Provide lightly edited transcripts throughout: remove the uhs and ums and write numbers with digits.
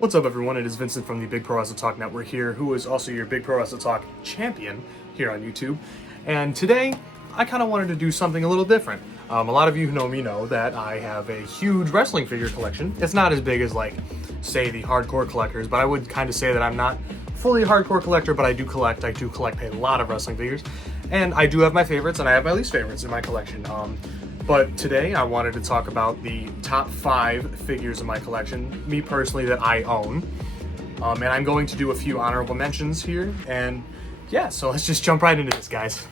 What's up, everyone? It is Vincent from the Big Pro Wrestle Talk Network here, who is also your Big Pro Wrestle Talk champion here on YouTube. And today, I kind of wanted to do something a little different. A lot of you who know me know that I have a huge wrestling figure collection. It's not as big as, like, say, the hardcore collectors, but I would kind of say that I'm not fully a hardcore collector, but I do collect a lot of wrestling figures. And I do have my favorites, and I have my least favorites in my collection. But today I wanted to talk about the top 5 figures in my collection, me personally, that I own. And I'm going to do a few honorable mentions here. And yeah, so let's just jump right into this, guys.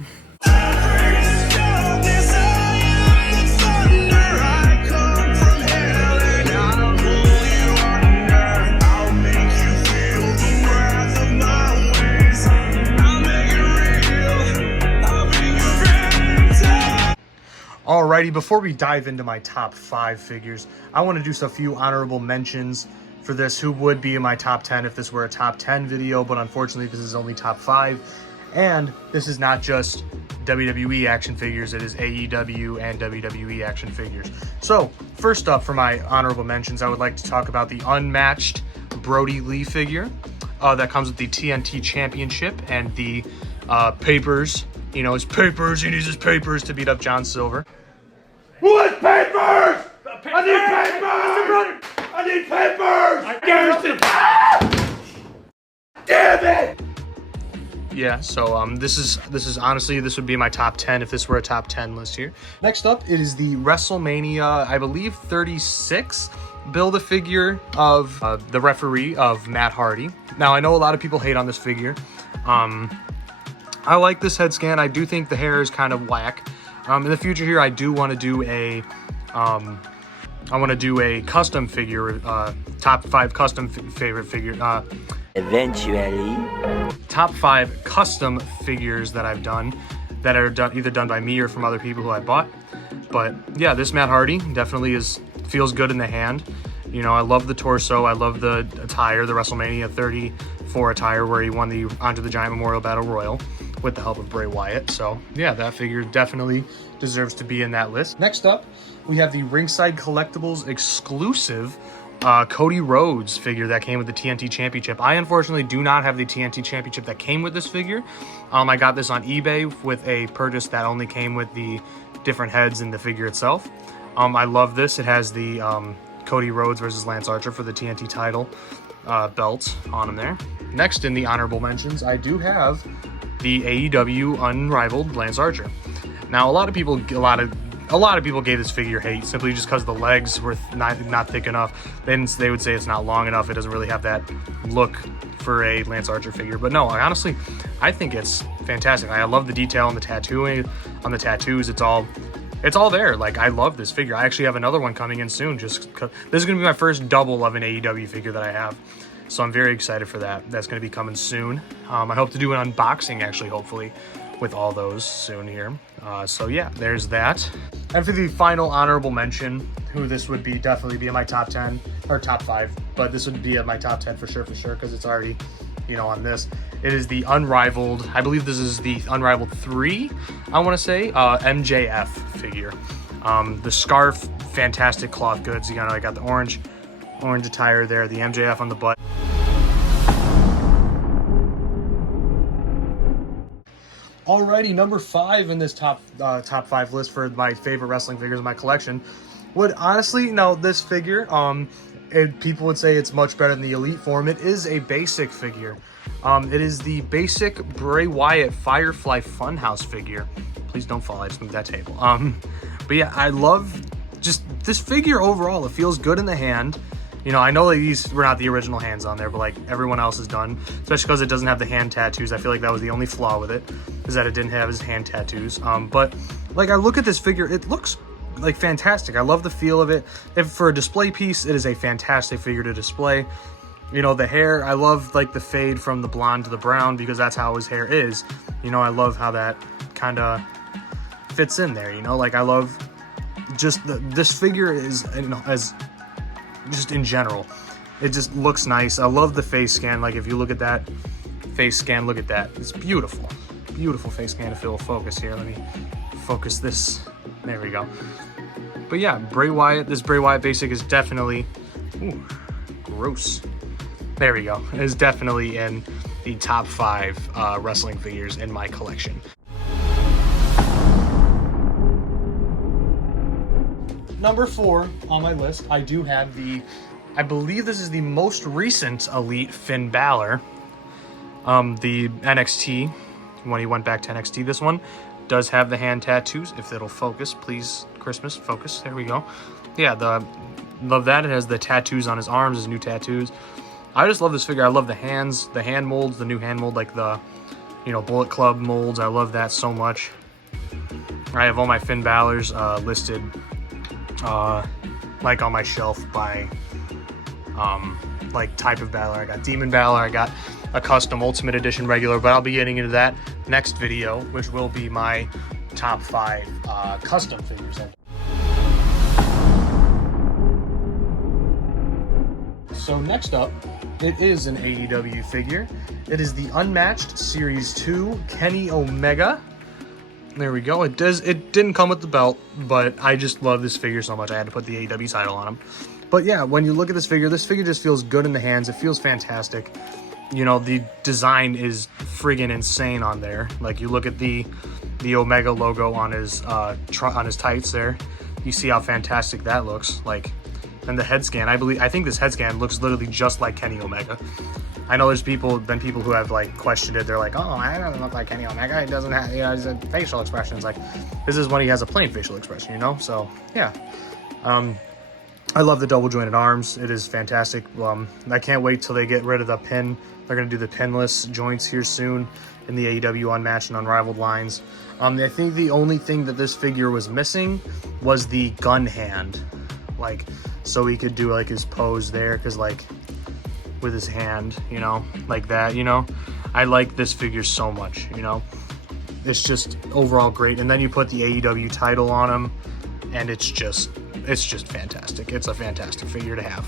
Alrighty, before we dive into my top 5 figures, I want to do a few honorable mentions for this, who would be in my top 10 if this were a top 10 video, but unfortunately this is only top 5. And this is not just WWE action figures, it is AEW and WWE action figures. So, first up for my honorable mentions, I would like to talk about the Unmatched Brody Lee figure that comes with the TNT Championship and the papers. You know, his papers, he needs his papers to beat up John Silver. Who has papers? I need papers! I need papers! Damn it! Yeah, so this is honestly, this would be my top 10 if this were a top 10 list here. Next up, it is the WrestleMania, I believe 36 Build-A-Figure of the referee of Matt Hardy. Now, I know a lot of people hate on this figure. I like this head scan. I do think the hair is kind of whack. In the future here, I do want to do a, custom figure, top 5 custom favorite figure. Eventually. Top 5 custom figures that I've done, that are either done by me or from other people who I bought. But yeah, this Matt Hardy definitely feels good in the hand. You know, I love the torso. I love the attire, the WrestleMania 34 attire where he won the Andre the Giant Memorial Battle Royal with the help of Bray Wyatt. So yeah, that figure definitely deserves to be in that list. Next up, we have the Ringside Collectibles exclusive Cody Rhodes figure that came with the TNT Championship. I unfortunately do not have the TNT Championship that came with this figure. I got this on eBay with a purchase that only came with the different heads and the figure itself. I love this. It has the Cody Rhodes versus Lance Archer for the TNT title belt on him there. Next in the honorable mentions, I do have the AEW Unrivaled Lance Archer. Now, a lot of people gave this figure hate simply just because the legs were not thick enough. Then they would say it's not long enough. It doesn't really have that look for a Lance Archer figure. But no, I think it's fantastic. I love the detail on the tattooing, on the tattoos. It's all there. Like, I love this figure. I actually have another one coming in soon. Just 'cause this is going to be my first double of an AEW figure that I have. So I'm very excited for that. That's going to be coming soon. I hope to do an unboxing, actually, hopefully, with all those soon here. So yeah, there's that. And for the final honorable mention, who this would definitely be in my top 10, or top 5, but this would be in my top 10 for sure, because it's already, you know, on this. It is the Unrivaled, I believe this is the Unrivaled 3, I want to say, MJF figure. The scarf, fantastic cloth goods. You know, I got the orange attire there, the MJF on the butt. Alrighty, number 5 in this top 5 list for my favorite wrestling figures in my collection would honestly, this figure, people would say it's much better than the Elite form. It is a basic figure. It is the basic Bray Wyatt Firefly Funhouse figure. Please don't fall, I just moved that table. But yeah, I love just this figure overall. It feels good in the hand. You know, I know like these were not the original hands on there, but like everyone else is done, especially because it doesn't have the hand tattoos. I feel like that was the only flaw with it, is that it didn't have his hand tattoos. But like, I look at this figure, it looks like fantastic. I love the feel of it. If for a display piece, it is a fantastic figure to display. You know, the hair, I love like the fade from the blonde to the brown because that's how his hair is. You know, I love how that kind of fits in there. You know, like I love just this figure is, you know, as just in general, it just looks nice. I love the face scan. Like if you look at that face scan, look at that. It's beautiful. Beautiful face scan. If it'll focus here, let me focus this. There we go. But yeah, Bray Wyatt, this Bray Wyatt basic is definitely, ooh, gross. there we go. Is definitely in the top 5 wrestling figures in my collection. Number 4 on my list, I do have I believe this is the most recent Elite Finn Balor. The NXT, when he went back to NXT, this one does have the hand tattoos. If it'll focus, please, Christmas, focus. There we go. Yeah, love that. It has the tattoos on his arms, his new tattoos. I just love this figure. I love the hands, the hand molds, the new hand mold, like the, Bullet Club molds. I love that so much. I have all my Finn Balors listed, like on my shelf by, like type of Balor. I got Demon Balor. I got a custom Ultimate Edition regular, but I'll be getting into that next video, which will be my top 5 custom figures. So next up, it is an AEW figure. It is the Unmatched Series 2 Kenny Omega. There we go. It didn't come with the belt, but I just love this figure so much I had to put the AEW title on him. But yeah, when you look at this figure just feels good in the hands. It feels fantastic. The design is friggin' insane on there. Like, you look at the Omega logo on his tights there. You see how fantastic that looks. Like, and the head scan, I think this head scan looks literally just like Kenny Omega. I know there's been people who have like questioned it. They're like, oh, it doesn't look like Kenny Omega. It doesn't have, his facial expressions. Like, this is when he has a plain facial expression, So yeah, I love the double jointed arms. It is fantastic. I can't wait till they get rid of the pin. They're gonna do the pinless joints here soon in the AEW Unmatched and Unrivaled lines. I think the only thing that this figure was missing was the gun hand, like, so he could do like his pose there, because like with his hand, like that, I like this figure so much, it's just overall great. And then you put the AEW title on him, and it's just fantastic. It's a fantastic figure to have.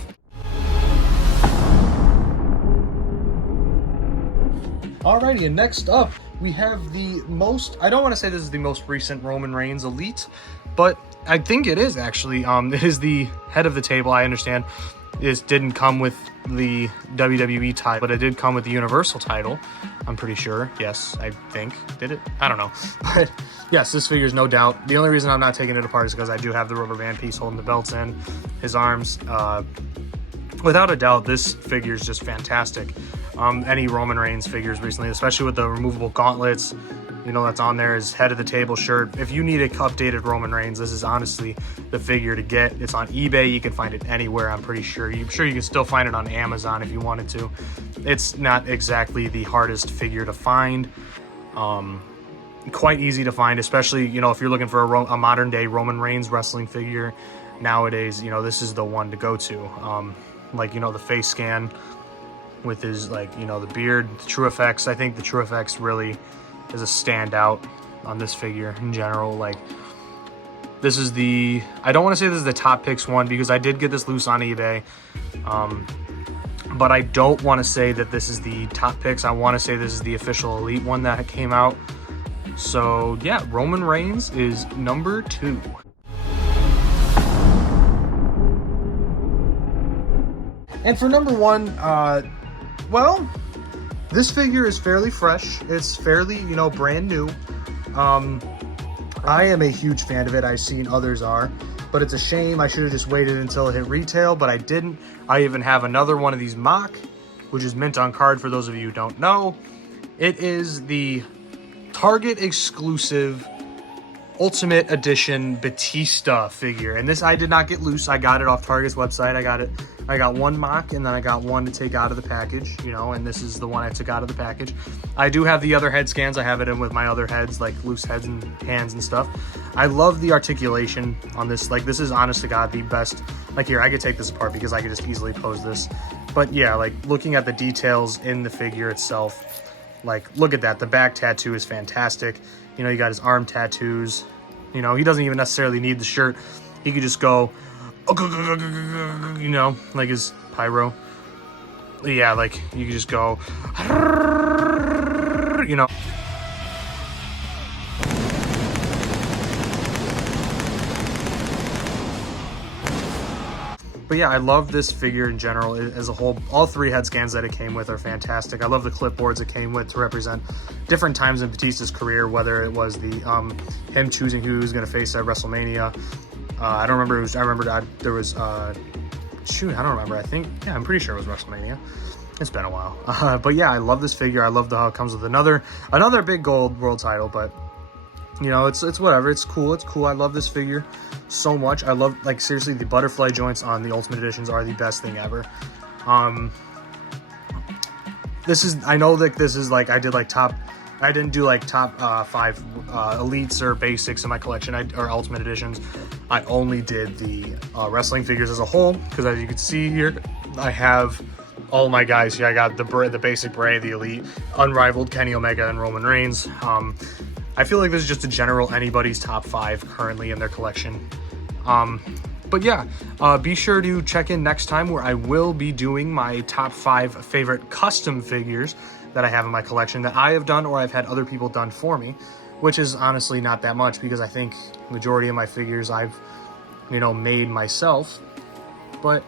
Alrighty, and next up we have I don't want to say this is the most recent Roman Reigns Elite, but I think it is actually. It is the head of the table. I understand this didn't come with the WWE title, but it did come with the Universal title. I'm pretty sure. Yes, I think. Did it? I don't know. But yes, this figure is no doubt. The only reason I'm not taking it apart is because I do have the rubber band piece holding the belts in, his arms. Without a doubt, this figure is just fantastic. Any Roman Reigns figures recently, especially with the removable gauntlets, that's on there, his head of the table shirt. If you need a updated Roman Reigns, this is honestly the figure to get. It's on eBay. You can find it anywhere, I'm pretty sure. I'm sure you can still find it on Amazon if you wanted to. It's not exactly the hardest figure to find. Quite easy to find, especially, if you're looking for a modern day Roman Reigns wrestling figure nowadays, this is the one to go to. Like, the face scan with his, like, the beard, the True Effects. I think the True Effects really is a standout on this figure in general. Like, this is I don't want to say this is the top picks one, because I did get this loose on eBay, but I don't want to say that this is the top picks. I want to say this is the official Elite one that came out. So yeah, Roman Reigns is number 2. And for number 1, well, this figure is fairly fresh. It's fairly, brand new. I am a huge fan of it. I've seen others are, but it's a shame. I should have just waited until it hit retail, but I didn't. I even have another one of these mock, which is mint on card for those of you who don't know. It is the Target exclusive Ultimate Edition Batista figure. And this I did not get loose. I got it off Target's website. I got one mock, and then I got one to take out of the package, and this is the one I took out of the package. I do have the other head scans. I have it in with my other heads, like loose heads and hands and stuff. I love the articulation on this. Like, this is honest to God the best. Like, here, I could take this apart because I could just easily pose this. But yeah, like, looking at the details in the figure itself, like, look at that. The back tattoo is fantastic. You got his arm tattoos. He doesn't even necessarily need the shirt. He could just go, like his pyro. Yeah, like, you could just go, But yeah, I love this figure in general as a whole. All 3 head scans that it came with are fantastic. I love the clipboards it came with to represent different times in Batista's career, whether it was the him choosing who he was going to face at WrestleMania. I don't remember. There was shoot, I don't remember. I think, yeah, I'm pretty sure it was WrestleMania. It's been a while. But yeah, I love this figure. I love how it comes with another big gold world title. But you know, it's whatever. It's cool. It's cool. I love this figure so much. I love, like, seriously, the butterfly joints on the Ultimate Editions are the best thing ever. I know that this is like, I didn't do like top 5 elites or basics in my collection, or Ultimate Editions. I only did the wrestling figures as a whole, because as you can see here, I have all my guys here. I got the basic Bray, the elite, Unrivaled, Kenny Omega, and Roman Reigns. I feel like this is just a general anybody's top 5 currently in their collection. But yeah, be sure to check in next time, where I will be doing my top 5 favorite custom figures that I have in my collection that I have done or I've had other people done for me, which is honestly not that much, because I think majority of my figures I've, you know, made myself. But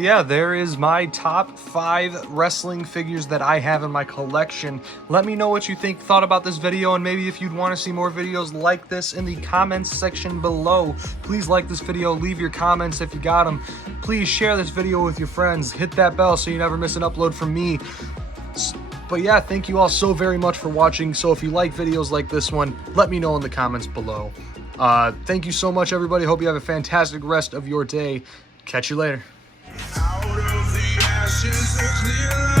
yeah, there is my top 5 wrestling figures that I have in my collection. Let me know what you thought about this video, and maybe if you'd want to see more videos like this in the comments section below. Please like this video, leave your comments if you got them. Please share this video with your friends. Hit that bell so you never miss an upload from me. But yeah, thank you all so very much for watching. So if you like videos like this one, let me know in the comments below. Thank you so much, everybody. Hope you have a fantastic rest of your day. Catch you later. Out of the ashes, a clear